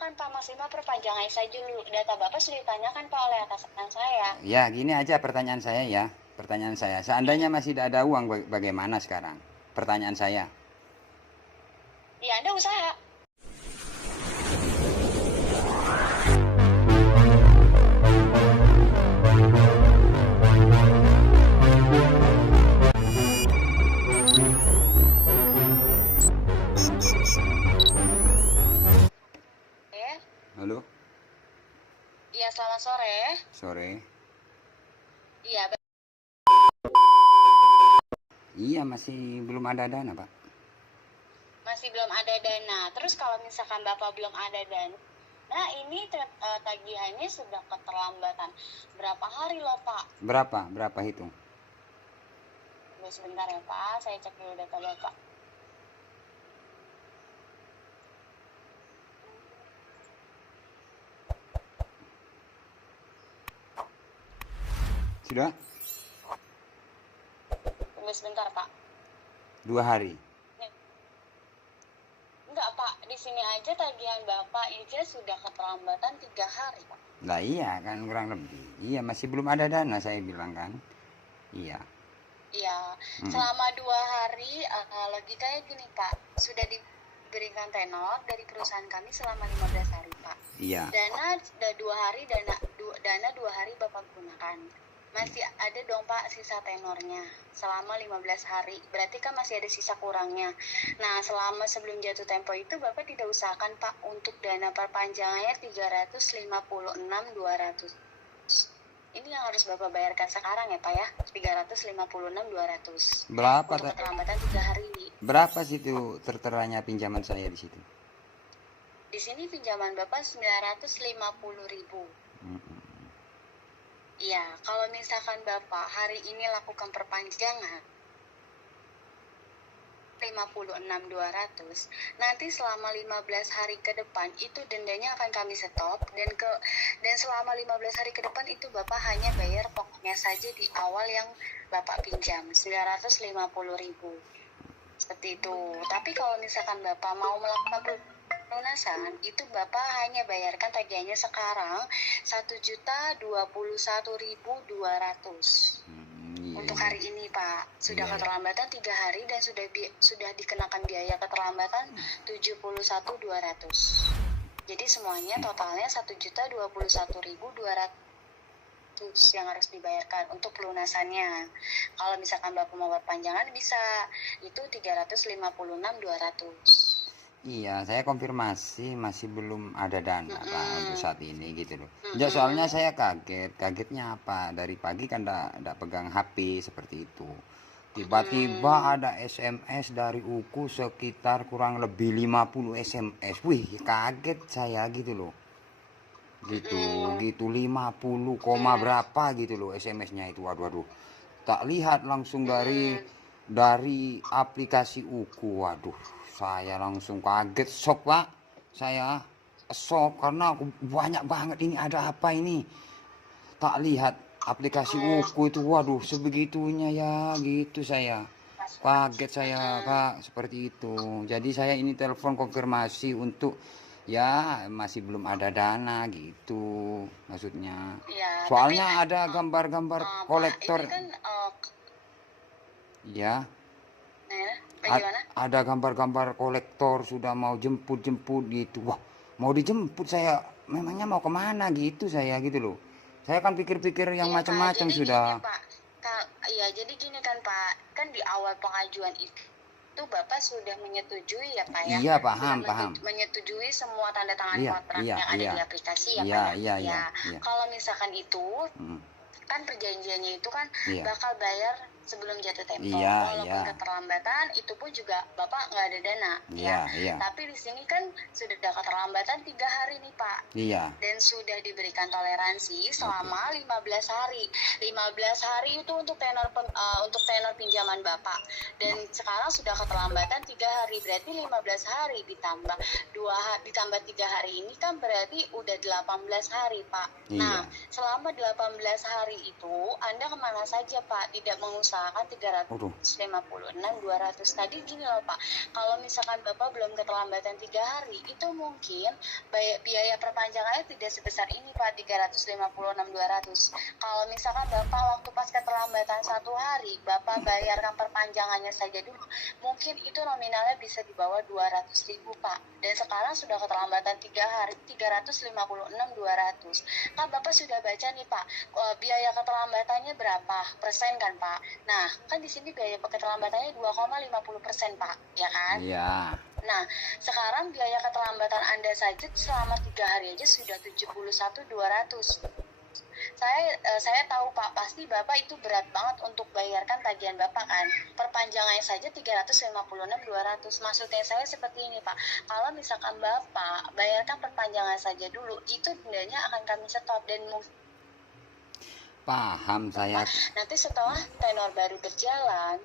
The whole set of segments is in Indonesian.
ditanyakan Pak, maksimal perpanjangan saja dulu. Data Bapak sudah ditanyakan Pak oleh atasan saya. Ya, gini aja pertanyaan saya ya. Pertanyaan saya, seandainya masih tidak ada uang, bagaimana sekarang? Pertanyaan saya. Ya Anda usaha. Halo, Iya, selamat sore. sore. Iya, Iya, masih belum ada dana, Pak. masih belum ada dana. Terus kalau misalkan Bapak belum ada dana, nah ini tagihannya sudah keterlambatan. Berapa hari loh Pak? Berapa hitung? Tunggu sebentar ya Pak, saya cek dulu data Bapak. Sudah? Tunggu sebentar Pak. 2 hari. Enggak Pak, di sini aja tagihan Bapak aja sudah keterlambatan 3 hari Pak. Lah iya kan kurang lebih. Iya, masih belum ada dana saya bilang kan. Iya. Iya, selama 2 hari logikanya gini Pak, sudah diberikan tenor dari perusahaan kami selama 15 hari Pak. Iya. Dana sudah 2 hari, dana 2 hari Bapak gunakan. Masih ada dong Pak sisa tenornya selama 15 hari. Berarti kan masih ada sisa kurangnya. Nah, selama sebelum jatuh tempo itu Bapak tidak usahakan Pak untuk dana perpanjangannya 356.200. Ini yang harus Bapak bayarkan sekarang ya Pak ya. 356.200. Berapa Untuk keterlambatan 3 hari. berapa sih itu terteranya pinjaman saya di situ? Di sini pinjaman Bapak 950.000. Iya, kalau misalkan Bapak hari ini lakukan perpanjangan 56.200, nanti selama 15 hari ke depan itu dendanya akan kami stop dan selama 15 hari ke depan itu Bapak hanya bayar pokoknya saja di awal yang Bapak pinjam 950.000. Seperti itu. Tapi kalau misalkan Bapak mau melakukan pelunasan itu Bapak hanya bayarkan tagihannya sekarang 1.021.200. Untuk hari ini Pak sudah keterlambatan 3 hari dan sudah dikenakan biaya keterlambatan 71.200. Jadi semuanya totalnya 1.021.200 yang harus dibayarkan untuk pelunasannya. Kalau misalkan Bapak mau perpanjangan bisa itu 356.200. Iya, saya konfirmasi masih belum ada dana Pak untuk saat ini gitu loh. Ya, soalnya saya kagetnya apa? Dari pagi kan enggak pegang HP seperti itu. Tiba-tiba ada SMS dari Uku sekitar kurang lebih 50 SMS. Wih, kaget saya gitu loh. Gitu 50, berapa gitu loh SMS-nya itu. Waduh. Tak lihat langsung dari aplikasi Uku. Waduh. Saya langsung kaget, shock Pak. Saya shock karena banyak banget ini, ada apa ini. Tak lihat aplikasi Uku itu, waduh sebegitunya ya gitu saya. Kaget saya Kak, seperti itu. Jadi saya ini telepon konfirmasi untuk ya masih belum ada dana gitu maksudnya. Ya, Soalnya ada gambar-gambar kolektor. Pak, ini kan, ya. Bagaimana? Ada gambar-gambar kolektor sudah mau jemput gitu. Wah, mau dijemput saya, memangnya mau kemana gitu saya gitu loh. Saya kan pikir-pikir yang macam-macam sudah. Gini, Pak. Jadi gini kan Pak, kan di awal pengajuan itu Bapak sudah menyetujui ya Pak ya. Iya, paham. Menyetujui semua tanda tangan kontrak yang ada di aplikasi ya Pak. Iya. Kalau misalkan itu kan perjanjiannya itu kan bakal bayar sebelum jatuh tempo. Walaupun keterlambatan itu pun juga Bapak nggak ada dana ya. Tapi di sini kan sudah ada keterlambatan 3 hari nih Pak. Iya. Dan sudah diberikan toleransi selama 15 hari. 15 hari itu untuk tenor pinjaman Bapak. Dan sekarang sudah keterlambatan 3 hari. Berarti 15 hari ditambah 3 hari ini kan berarti udah 18 hari Pak. Nah, selama 18 hari itu Anda kemana saja Pak? Tidak mengusahakan diusahakan Waduh. 356.200. Tadi gini loh Pak, kalau misalkan Bapak belum keterlambatan 3 hari, itu mungkin biaya perpanjangannya tidak sebesar ini Pak, 356.200. Kalau misalkan Bapak waktu pas keterlambatan 1 hari, Bapak bayarkan perpanjangannya saja dulu, mungkin itu nominalnya bisa di bawah 200.000 Pak. Dan sekarang sudah keterlambatan 3 hari, 356.200. Kan Bapak sudah baca nih Pak, biaya keterlambatannya berapa persen kan Pak? Nah, kan di sini biaya keterlambatannya 2,50% Pak, ya kan? Iya. Nah, sekarang biaya keterlambatan Anda saja selama 3 hari aja sudah 71.200. Saya tahu Pak, pasti Bapak itu berat banget untuk bayarkan tagihan Bapak kan. Perpanjangannya saja 356.200. Maksudnya saya seperti ini Pak, kalau misalkan Bapak bayarkan perpanjangan saja dulu, itu dendanya akan kami stop dan Paham saya. nanti setelah tenor baru berjalan,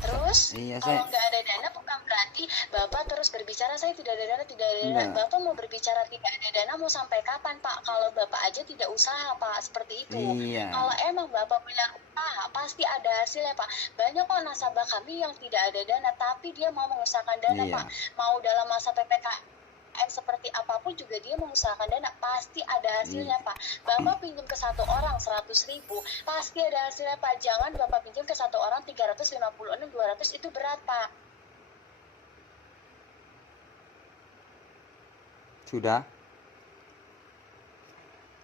terus Iya, kalau saya. nggak ada dana bukan berarti Bapak terus berbicara saya tidak ada dana, tidak ada dana. Enggak. Bapak mau berbicara tidak ada dana mau sampai kapan Pak? Kalau Bapak aja tidak usaha Pak, seperti itu. Iya. Kalau emang Bapak punya usaha pasti ada hasilnya Pak. Banyak kok nasabah kami yang tidak ada dana tapi dia mau mengusahakan dana Iya. Pak. Mau dalam masa PPKM seperti apapun juga dia mengusahakan dana, pasti ada hasilnya Pak. Bapak pinjam ke satu orang 100.000, pasti ada hasilnya Pak. Jangan Bapak pinjam ke satu orang 356.200, itu berat Pak. Sudah?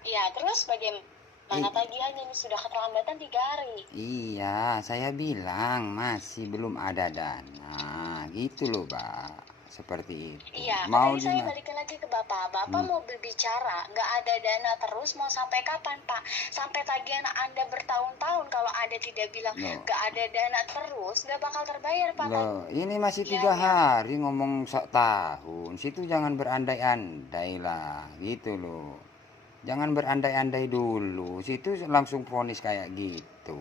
Ya, terus bagaimana tagihannya ini sudah keterlambatan 3 hari? Iya, saya bilang masih belum ada dana. Gitu loh, Pak. Seperti itu. Iya, Mau tadi saya gimana? balikin lagi ke Bapak. Bapak mau berbicara, nggak ada dana terus, mau sampai kapan Pak? Sampai tagihan Anda bertahun-tahun, kalau Anda tidak bilang Loh. nggak ada dana terus, nggak bakal terbayar Pak. Loh, ini masih Iya, 3 iya. hari ngomong tahun. Situ jangan berandai-andai lah, gitu loh. Jangan berandai-andai dulu. Situ langsung vonis kayak gitu.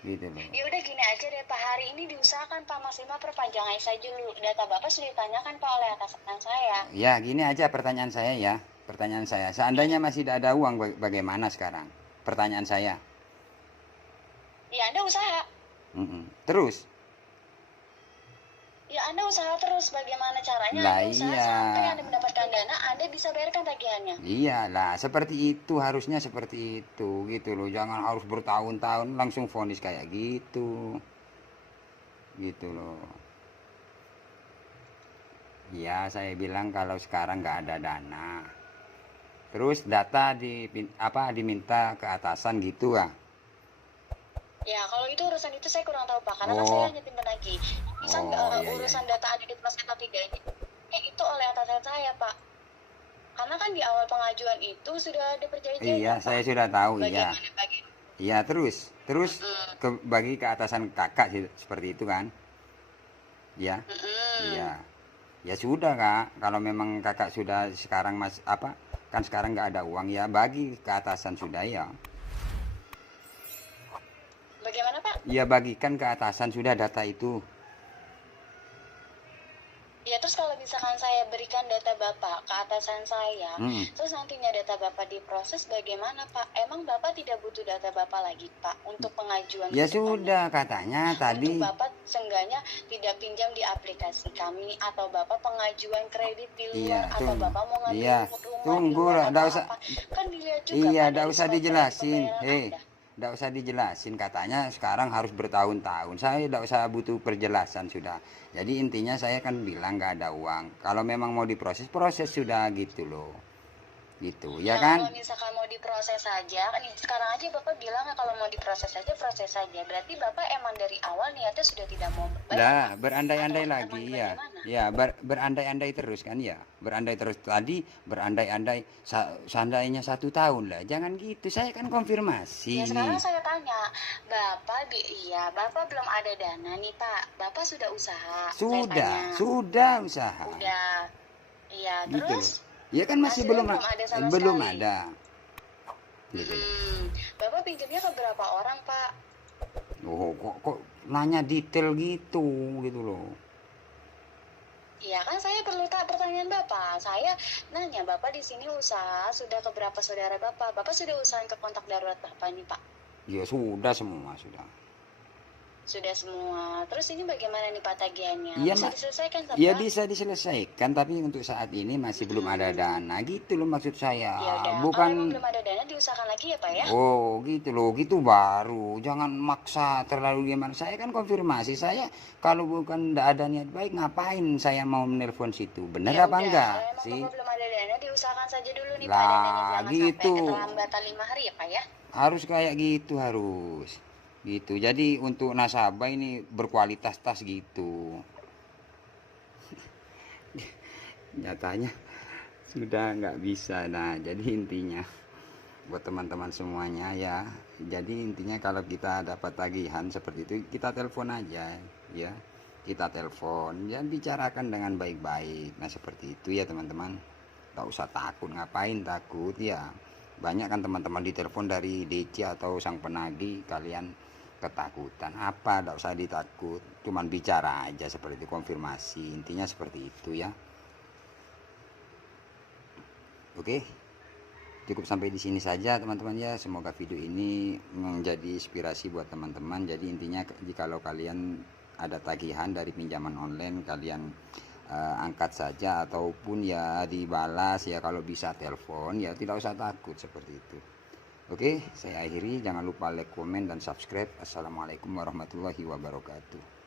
Gitu loh. Ya udah gini aja deh Pak, hari ini diusahakan Pak Mas Lima perpanjangan saja dulu. Data Bapak sudah ditanyakan Pak oleh atasan saya. Ya, gini aja pertanyaan saya ya. Pertanyaan saya, seandainya masih tidak ada uang, bagaimana sekarang? Pertanyaan saya. Ya Anda usaha. Terus? Ya Anda usaha terus, bagaimana caranya Lah Anda usaha iya. sampai Anda mendapatkan dana, Anda bisa bayarkan tagihannya. Iyalah, seperti itu, harusnya seperti itu, gitu loh. Jangan harus bertahun-tahun langsung vonis kayak gitu. Gitu loh. Iya, saya bilang kalau sekarang nggak ada dana. Terus data diminta ke atasan gitu ah. Ya kalau itu urusan itu saya kurang tahu Pak, karena kan Oh. saya hanya tim lagi. Urusan Iya, urusan iya. data Anda di Mas Keta 3 ini, itu oleh atasan saya Pak. Karena kan di awal pengajuan itu sudah ada perjanjian. Iya, Pak. saya sudah tahu, iya. Bagaimana? Iya, terus bagi ke atasan kakak seperti itu kan? Ya. Iya. Ya sudah Kak, kalau memang kakak sudah sekarang kan sekarang nggak ada uang ya, bagi ke atasan sudah ya. Bagaimana Pak? Ya bagikan ke atasan sudah data itu. Ya terus kalau misalkan saya berikan data Bapak ke atasan saya, terus nantinya data Bapak diproses bagaimana Pak? Emang Bapak tidak butuh data Bapak lagi Pak untuk pengajuan? Ya sudah, katanya tadi. Untuk Bapak seenggaknya tidak pinjam di aplikasi kami, atau Bapak pengajuan kredit di luar, atau Bapak mau ngambil rumah tunggu di luar, nggak atau usah. apa. Kan dilihat juga Iya, Pak, nggak dari usah surat dijelasin. pembayaran Anda. Nggak usah dijelasin, katanya sekarang harus bertahun-tahun. Saya nggak usah butuh perjelasan sudah. Jadi intinya saya kan bilang nggak ada uang. Kalau memang mau diproses, proses sudah gitu loh. Gitu, ya kan? Kalau misalkan mau diproses saja, kan sekarang aja Bapak bilang kalau mau diproses saja, proses saja. Berarti Bapak emang dari awal niatnya sudah tidak mau bayar. Lah, berandai-andai Atau lagi emang ya. bagaimana? Ya, berandai-andai terus kan ya. Berandai terus tadi, berandai-andai seandainya 1 tahun lah. Jangan gitu. Saya kan konfirmasi. Ya sekarang saya tanya, Bapak belum ada dana nih Pak. Bapak sudah usaha. Saya tanya. Sudah usaha. Udah. Iya, Gitu terus? loh. Ya kan masih Hasilnya belum ada sama sekali. Gitu. Bapak pinjamnya ke berapa orang Pak? Oh, kok nanya detail gitu loh. Iya kan saya perlu pertanyaan Bapak. Saya nanya Bapak di sini usaha sudah ke berapa saudara Bapak? Bapak sudah usahain ke kontak darurat Bapak nih Pak? Ya sudah semua sudah. Sudah semua. Terus ini bagaimana nih Pak tagihannya? Iya, Bisa diselesaikan Pak? ya bisa diselesaikan, tapi untuk saat ini masih belum ada dana gitu loh maksud saya. Ya udah, kalau Bukan emang belum ada dana diusahakan lagi ya Pak ya? oh gitu loh, gitu baru. Jangan maksa terlalu gimana. Saya kan konfirmasi, saya kalau bukan tidak ada niat baik ngapain saya mau menelpon situ? Bener Ya apa udah, enggak kalau emang sih? Bapak belum ada dana diusahakan saja dulu nih Pak Lah, dananya, jangan gitu. sampai keterlambatan 5 hari ya Pak ya? Harus kayak gitu harus. Gitu. Jadi untuk nasabah ini berkualitas tas gitu. Nyatanya sudah nggak bisa. Nah, jadi intinya buat teman-teman semuanya ya, jadi intinya kalau kita dapat tagihan seperti itu kita telepon aja ya, kita telepon ya, bicarakan dengan baik-baik. Nah seperti itu ya teman-teman, nggak usah takut. Ngapain takut ya, banyak kan teman-teman ditelepon dari DC atau sang penagih, kalian ketakutan apa? Nggak usah ditakut, cuman bicara aja seperti itu, konfirmasi, intinya seperti itu ya. Oke, cukup sampai di sini saja teman-teman ya. Semoga video ini menjadi inspirasi buat teman-teman. Jadi intinya jikalau kalian ada tagihan dari pinjaman online, kalian angkat saja ataupun ya dibalas ya, kalau bisa telepon ya, tidak usah takut seperti itu. Oke, saya akhiri. Jangan lupa like, komen, dan subscribe. Assalamualaikum warahmatullahi wabarakatuh.